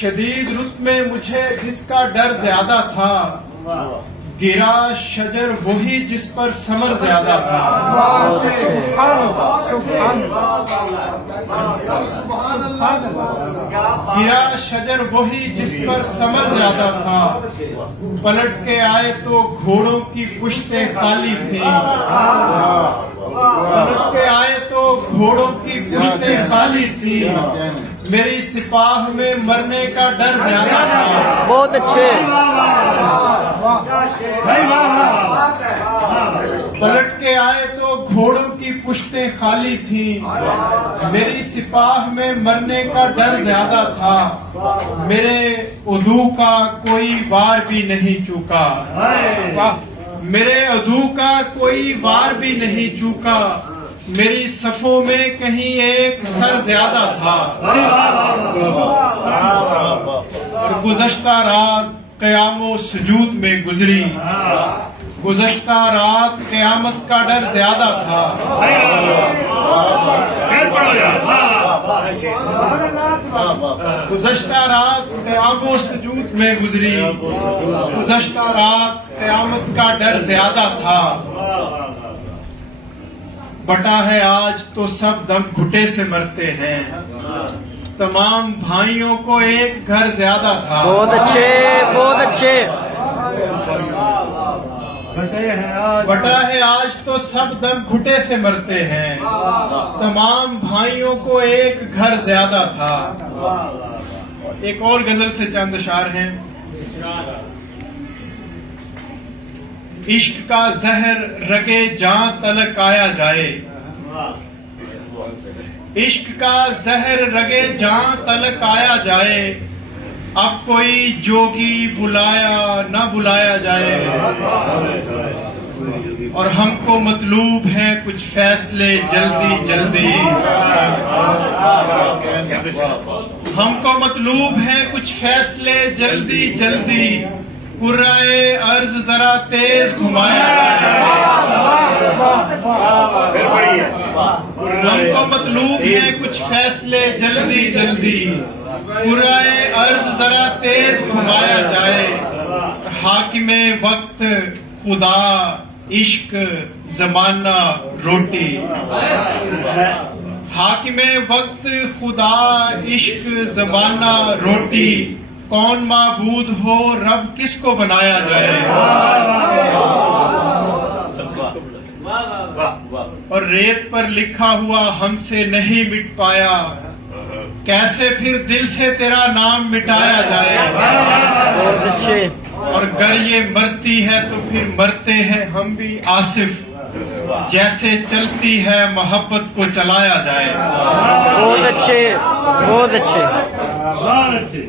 شدید رت میں مجھے جس کا ڈر زیادہ تھا، گرا شجر وہی جس پر ثمر زیادہ تھا۔ گرا شجر وہی جس پر ثمر زیادہ تھا، پلٹ کے آئے تو گھوڑوں کی پشتیں خالی تھیں۔ پلٹ کے آئے تو گھوڑوں کی پشتیں خالی تھیں، میری سپاہ میں مرنے کا ڈر زیادہ تھا۔ بہت اچھے۔ پلٹ کے آئے تو گھوڑوں کی پشتیں خالی تھیں، میری سپاہ میں مرنے کا ڈر زیادہ تھا، میرے عدو کا کوئی وار بھی نہیں چوکا، میرے عدو کا کوئی وار بھی نہیں چوکا، میری صفوں میں کہیں ایک سر زیادہ تھا۔ اور گزشتہ رات قیام و سجود میں گزری، گزشتہ رات قیامت کا ڈر زیادہ تھا۔ گزشتہ رات قیام و سجود میں گزری، گزشتہ رات قیامت کا ڈر زیادہ تھا۔ بٹا ہے آج تو سب دم گھٹے سے مرتے ہیں، تمام بھائیوں کو ایک گھر زیادہ تھا۔ بہت اچھے، بہت اچھے۔ بٹا ہے آج تو سب دم گھٹے سے مرتے ہیں، تمام بھائیوں کو ایک گھر زیادہ تھا۔ ایک اور غزل سے چند اشعار ہیں۔ عشق کا زہر رگے جاں تلک آیا جائے، عشق کا زہر رگے جاں تلک آیا جائے، اب کوئی جوگی بلایا نہ بلایا جائے، اور ہم کو مطلوب ہیں کچھ فیصلے جلدی جلدی، ہم کو مطلوب ہیں کچھ فیصلے جلدی جلدی، قرائے ارض ذرا تیز گھمایا جائے، ہم کو مطلوب ہے کچھ فیصلے جلدی جلدی، قرائے ارض ذرا تیز گھمایا جائے، حاکم وقت خدا عشق زمانہ روٹی، حاکم وقت خدا عشق زمانہ روٹی، کون معبود ہو رب کس کو بنایا جائے، اور ریت پر لکھا ہوا ہم سے نہیں مٹ پایا، کیسے پھر دل سے تیرا نام مٹایا جائے، بہت اچھے۔ اور گر یہ مرتی ہے تو پھر مرتے ہیں ہم بھی آصف، جیسے چلتی ہے محبت کو چلایا جائے۔ بہت اچھے، بہت اچھے۔